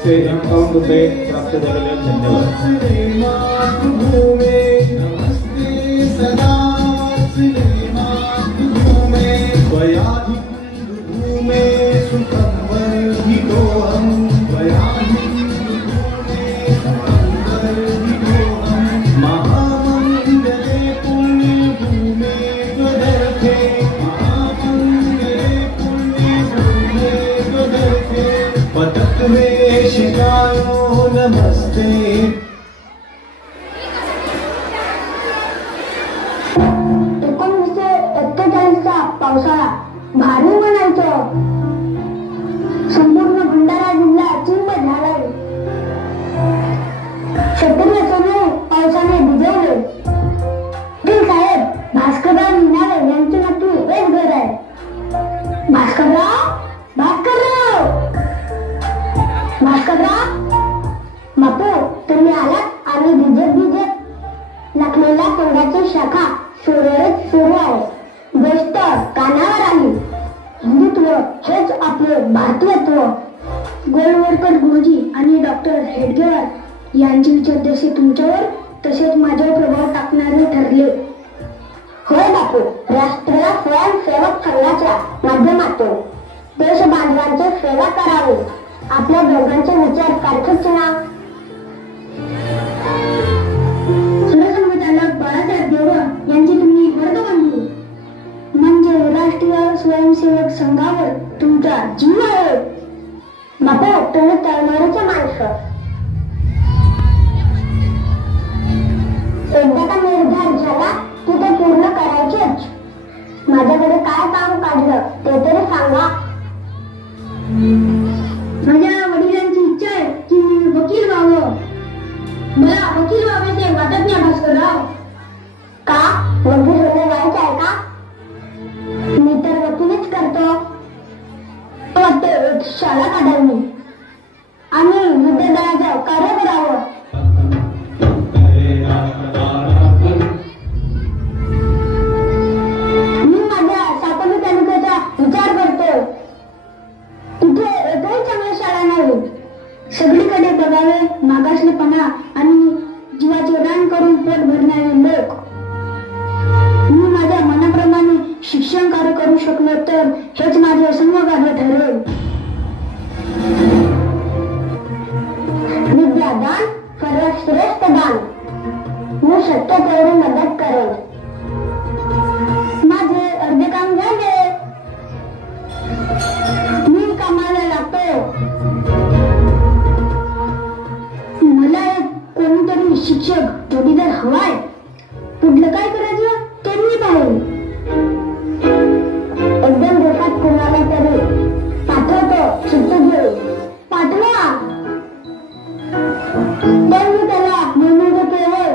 151 रुपये प्राप्त झालेले आहेत. नमस्ते. 1941चा पावसाळा भारी म्हणायचं. संपूर्ण भंडारा जिल्हा चिंब झालाय. शेतकरी पावसाने भिजवले. साहेब भास्करराव निनाळे यांचे नक्की हेच घर आहे. भास्करराव बापू तुम्ही आलात आणि भिजत लागलेल्या तोंडाची शाखा सुरळीत सुरू आहे. गोष्ट कानावर आली. हिंदुत्व हेच आपले भारतीयत्व. गोलवडकर गुरुजी आणि डॉक्टर हेडगेवार यांचे विचार जसे तुमच्यावर तसेच माझ्यावर प्रभाव टाकणारे ठरले. होय बापू, राष्ट्रीय स्वयंसेवक संघाच्या माध्यमातून देशबांधवांची सेवा करावी. आपल्या दोघांचे विचार सारखेच ना. सरसंघचालक बाळासाहेब देवरा यांची तुम्ही वर्गबंधू म्हणजे राष्ट्रीय स्वयंसेवक संघावर तुमचा जीव आहे. बापू तुम्ही तळमळीचे माणसं. एकदा का निर्धार झाला की ते पूर्ण करायचेच. माझ्याकडे काय काम काढलं ते तरी सांगा. माझ्या वडिलांची इच्छा आहे की मी वकील व्हावं. मला वकील व्हावेसे वाटत नाही भास्करराव. का वकील होणे वाईट आहे का? मी तर वकिलीच करतो. वाटते एक शाळा काढावी आणि विद्यालयाचं कार्य करावं. मी माझ्या साकोली तालुक्याचा विचार करतो. तिथे एकही चांगली शाळा नाही. सगळीकडे बघावे मागासलेपणा आणि जीवाचे रान करून पोट भरणारे लोक. मी माझ्या मनाप्रमाणे शिक्षण कार्य करू शकलो तर हेच माझे असंग कार्य ठरेल. विद्यादान सर्वश्रेष्ठ दान. मी शक्य तेवढी मदत करेन. माझे अर्धे काम झाले. मी कामाला लागतो. मला एक कोणीतरी शिक्षक जोडीदार हवाय. पुढलं काय करायचं ते मी पाहिजे. एकदम दिवसात कुणाला तरी पाठवतो. सुट्टी घेऊ. पाठवा. तर मी त्याला महिन्याचे केवळ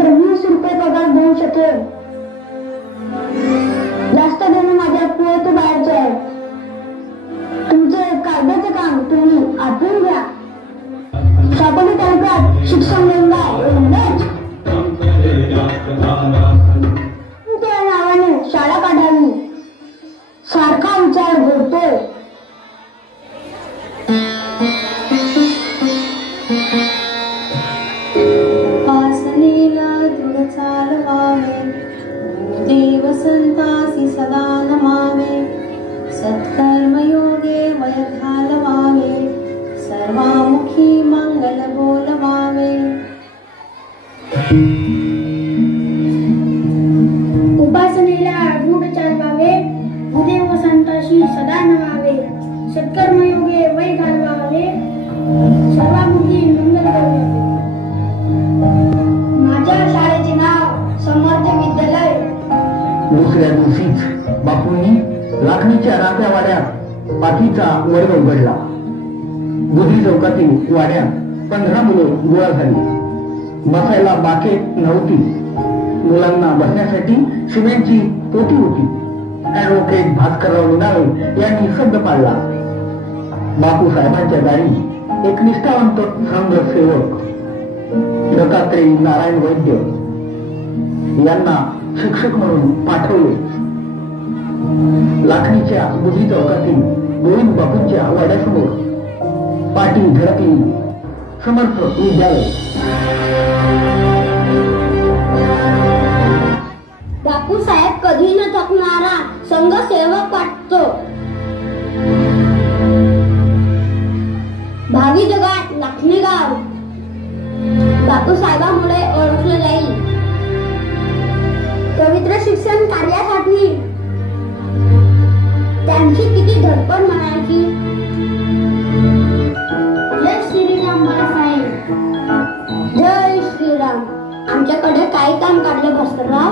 20 रुपये पगार देऊ शकेल. जास्त देणे माझ्या पुढे बाहेरचे आहे. तुमचे कायद्याचे काम तुम्ही आटून घ्या. साकोली तालुक्यात शिक्षण मंडळ त्या नावाने शाळा काढावी सारखा विचार होतो. वासनेला दृढ चालवावे. देव संतासी सदा नमावे. सत्कर्मयोगे वय घालवावे. सर्वामुखी मंगल बोलवावे. उपासनेला दृढ चालवावे. देव संताशी सदा नमावे. सत्कर्मयोगे वय घालवावे. सर्वामुखी मंगल बोलवावे. माझ्या शाळेचे नाव समर्थ विद्यालय. दुसऱ्या दिवशीच बापूंनी लाखणीच्या राख्या वाड्यात पाठीचा वर्ग उघडला. बुधी चौकातील वाड्यात 15 मुलं गोळा झाली. बसायला बाकेट नव्हती. मुलांना बसण्यासाठी सिमेंटची पोती होती. ऍडव्होकेट भास्करराव निनाळे यांनी शब्द पाळला. बापू साहेबांच्या दारी एक निष्ठावंत संघसेवक दत्तात्रय नारायण वैद्य यांना शिक्षक म्हणून पाठवले. लाखणीच्या बुधी चौकातील गोविंद बापूंच्या वाड्यासमोर पाठी धडकली समर्थ विद्यालय. बापू साहेब कधी न थकणारा संघसेवक वाटतो. भावी जगात लाखनी गाव बापू साहेबांमुळे ओळखलं जाईल. पवित्र शिक्षण कार्यासाठी त्यांची किती धडपड म्हणायची. जय श्रीराम बाळासाहेब. जय श्रीराम. आमच्याकडे काही काम काढलं भास्करराव?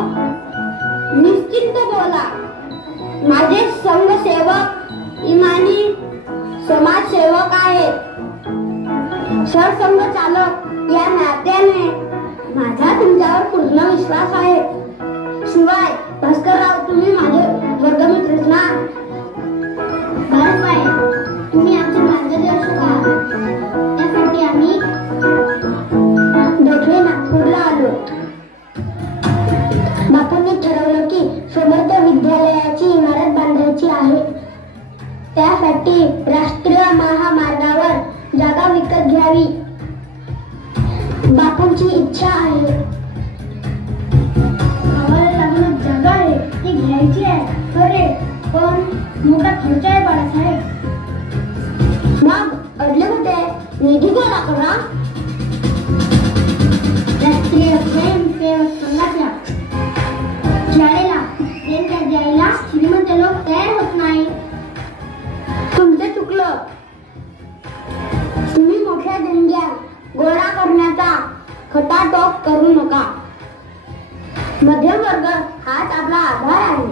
निश्चिंत बोला. माझे संघसेवक इमानी समाजसेवक आहेत. सरसंघ चालक या नात्याने माझा तुमच्यावर पूर्ण विश्वास आहे. शिवाय भास्करराव तुम्ही माझे वर्गमित्रच ना. बाळासाहेब तुम्ही आमचे मार्गदर्शक आहात. त्यासाठी आम्ही दोघे नागपूरला आलो. बापूंनी ठरवलं की समर्थ विद्यालयाची इमारत बांधायची आहे. त्यासाठी राष्ट्रीय महामार्गावर जागा विकत घ्यावी बापूंची इच्छा आहे. गावाला लागून जागा आहे ती घ्यायची आहे खरे, पण मोठा खर्च आहे बाळासाहेब. मग अडले होते निधी गोळा करा. राष्ट्रीय स्वयंसेवक संघाच्या शाळेला देणग्या द्यायला श्रीमंत लोक तयार होत नाही. तुमचं चुकलं. तुम्ही मोठ्या देणग्या गोळा करण्याचा खटाटोप करू नका. मध्यम वर्ग हाच आपला आधार आहे.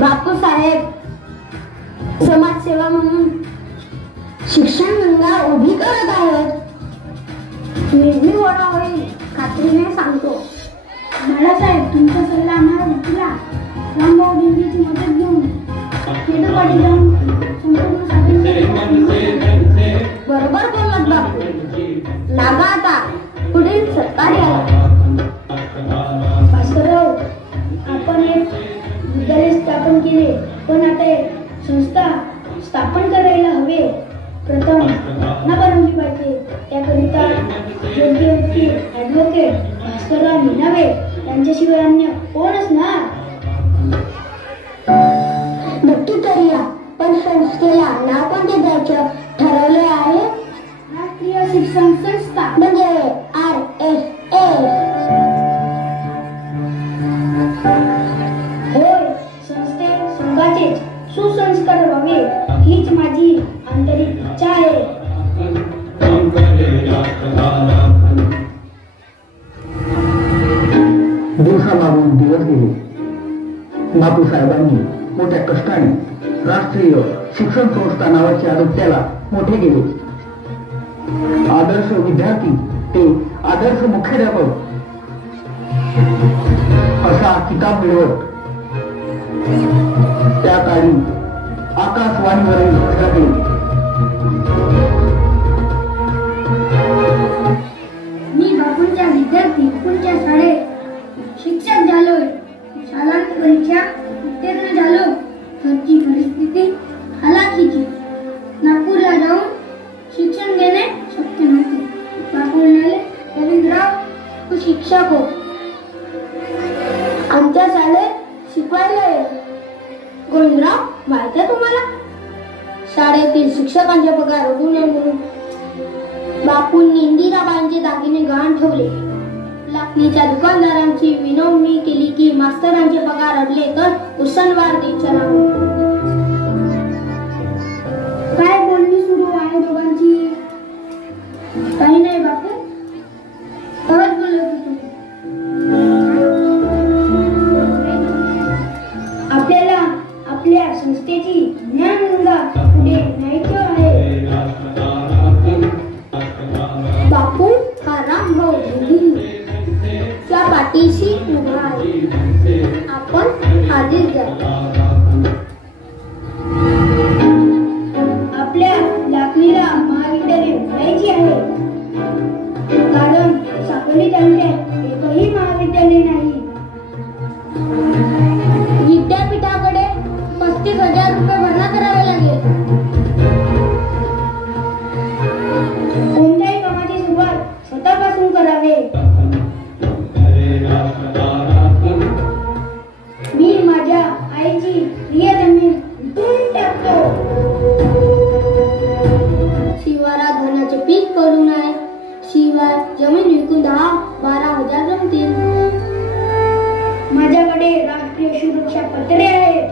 बापू साहेब समाजसेवा म्हणून शिक्षण गंगा उभी करत आहेत. निधी गोळा होईल खात्रीने सांगतो. बाळासाहेब तुमचा सल्ला आम्हाला भेटला. रामभाऊ दिंडीची मदत घेऊन खेडोपाडी जाऊन संपूर्ण बरोबर बोलत बापू. लागा आता पुढील सरकार्याला. भास्करराव आपण एक विद्यालय स्थापन केले, पण आता एक संस्था स्थापन करायला हवे. प्रथम घटना बनवली पाहिजे. त्याकरिता योग्य व्यक्ती ऍडव्होकेट भास्करराव मीनावे त्यांच्याशिवाय अन्य कोण असणार. नक्की करूया, पण संस्थेला नाव कोणते द्यायचं ठरवले आहे? राष्ट्रीय शिक्षण संस्था म्हणजे RSS. होय, संघाचे सुसंस्कार व्हावे हीच माझी आंतरिक इच्छा आहे. दिवसामागून दिवस गेले. बापू साहेबांनी मोठ्या कष्टाने राष्ट्रीय शिक्षण संस्था नावाच्या आरोग्याला मोठे केले. आदर्श विद्यार्थी ते आदर्श मुख्याध्यापक असा किताब मिळवत त्या काळी आकाशवाणीवरील ठरले. मी बापूंच्या विद्यार्थी पुढच्या शाळेत शिक्षक झालोय. शाळा परीक्षा उत्तीर्ण झालो. घरची परिस्थिती हालाखीची. नागपूरला जाऊन शिक्षण घेणे शक्य नव्हते. बापू म्हणाले, रवींद्रराव तू शिक्षक हो, आमच्या शाळेत शिकवायला ये. गोविंदराव माहिती आहे तुम्हाला शाळेतील शिक्षकांचे पगार उडू नये म्हणून बापूंनी इंदिराबाईंचे दागिने गहाण ठेवले. लाखनीच्या दुकानदारांची विनवणी केली की मास्तरांचे पगार अडले तर उसनवार दीक्षा लागू. काय बोलणी सुरू आहे दोघांची? काही नाही बापू, सहज बोलत होतो. आपल्याला आपल्या संस्थेची ज्ञानगंगा पुढे न्यायची आहे. बापू हा रामभाऊ दिंडी त्या पाठीशी उभा आहे. आपण आधीच जा. आपल्या लाखनीला महाविद्यालय उघडायची आहे, कारण साकोली तालुक्यात एकही महाविद्यालय नाही. विद्यापीठाकडे 35,000 रुपये भरणा करावे लागेल. पडू नये. शिवाय जमीन विकून 10-12 हजार जमतील. माझ्याकडे राष्ट्रीय सुरक्षा पत्रे आहेत.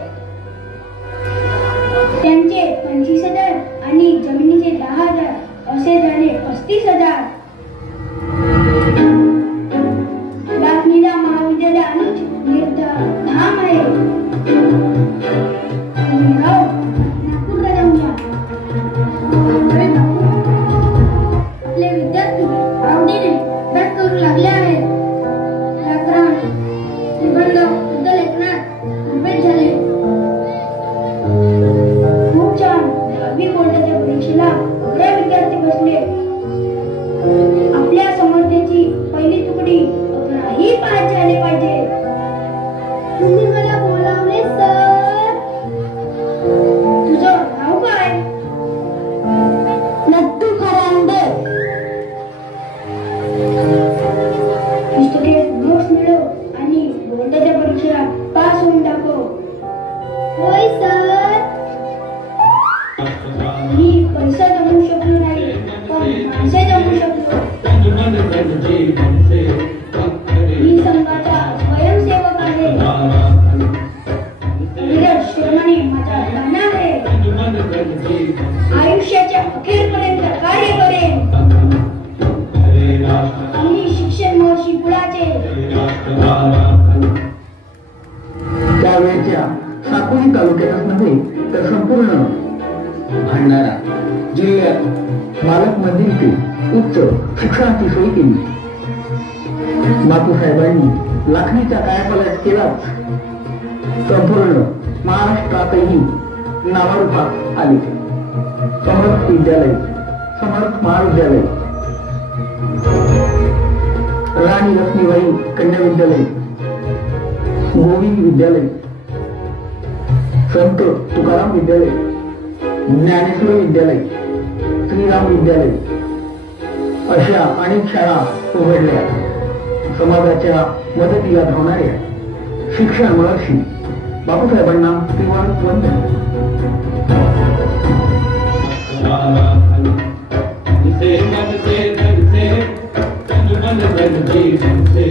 त्यांचे 25,000 आणि जमिनीचे 10,000 असे झाले 35,000. राखणीला महाविद्यालय अनुचित निर्धाम आहे. नागपूरला जाऊया. अरे बापू, आपले विद्यार्थी आवडीने अभ्यास करू लागले आहेत. व्याकरण, निबंध, लेखनात अभ्यास झाले. खूप छान. 10वी बोर्डाच्या परीक्षेला अकरा विद्यार्थी बसले. आपल्या समर्थेची पहिली तुकडी 11ही पास झाले पाहिजे. तुम्ही मला बोलावले सर. तुझं नाव काय? नत्तू फरांदे. पुस्तके नोट्स मिळव आणि बोर्डाच्या परीक्षेला पास होऊन टाकव. होय सर. मी पैसा जमू शकलो नाही, पण माणसे जमू शकलो. मी संघाचा स्वयंसेवक आहे. नीरज शर्माने माझा गाणं आहे. आयुष्याच्या अखेरपर्यंत कार्य करेन. आम्ही शिक्षण महर्षी कुळाचे. त्यावेळेच्या साकोली तालुक्यातच नव्हे तर संपूर्ण भंडारा जिल्ह्यात मालक मंदिर ते उच्च शिक्षणाची सोय केली. बापूसाहेबांनी लाखणीचा कायापालट केलाच. संपूर्ण महाराष्ट्रातही नावारूपास आले. समर्थ विद्यालय, समर्थ महाविद्यालय, राणी लक्ष्मीबाई कन्या विद्यालय, गोविंद विद्यालय, संत तुकाराम विद्यालय, ज्ञानेश्वर विद्यालय, श्रीराम विद्यालय अशा अनेक शाळा उघडल्या. समाजाच्या मदतीला धावणाऱ्या शिक्षण महर्षी बापूसाहेबांना त्रिवार वंदन. से